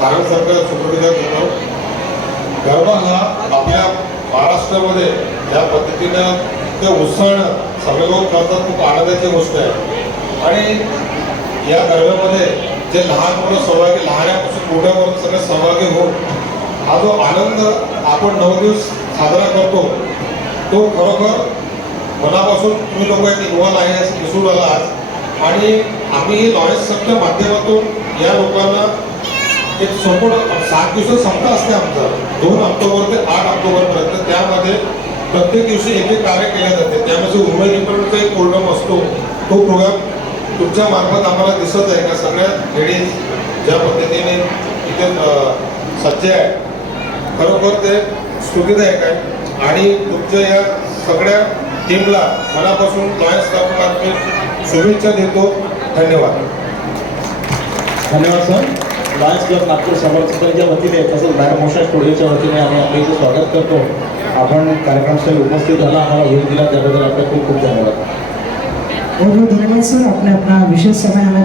सारंगसारखा सुप्रसिद्ध होतो. गरबा हा आपल्या महाराष्ट्रामध्ये ज्या पद्धतीनं ते उत्साहानं सगळे लोक करतात खूप आनंदाची गोष्ट आहे. आणि या गरब्यामध्ये जे लहान मुलं सहभागी लहानापासून मोठ्यापर्यंत सगळे सहभागी होऊन हा जो आनंद आपण 9 दिवस साजरा करतो तो खरोखर मनापासून तुम्ही लोक एक इन्व्हॉल्व आहे असं दिसून आला आज. आणि आम्ही ही लॉयन्स क्लबच्या माध्यमातून या लोकांना एक संपूर्ण 7 दिवस संपता असते आमचं 2 ऑक्टोबर ते 8 ऑक्टोबरपर्यंत. त्यामध्ये प्रत्येक दिवशी एक एक कार्य केले जाते. त्यामध्ये वुमेन इम्पॉर्टंटचा एक प्रोग्राम असतो. तो प्रोग्राम तुमच्या मार्फत आम्हाला दिसत आहे का सगळ्या लेडीज ज्या पद्धतीने इथे सज्ज आहे खरोखर ते स्तुतीदायक आहे. आणि तुमच्या या सगळ्या टीमला मनापासून लॉयन्स क्लबतर्फे शुभेच्छा देतो. धन्यवाद. धन्यवाद सर. लॉयन्स क्लब नागपूर समर्थकांच्या वतीने तसंच बाहेर मोठ्या स्टुडिओच्या वतीने आम्ही आपले इथे स्वागत करतो. आपण कार्यक्रमासाठी उपस्थित झाला आम्हाला वेळ दिला त्याबद्दल आपले खूप खूप धन्यवाद. बहुत बहुत धन्यवाद सर. आपने अपना विशेष समय हमें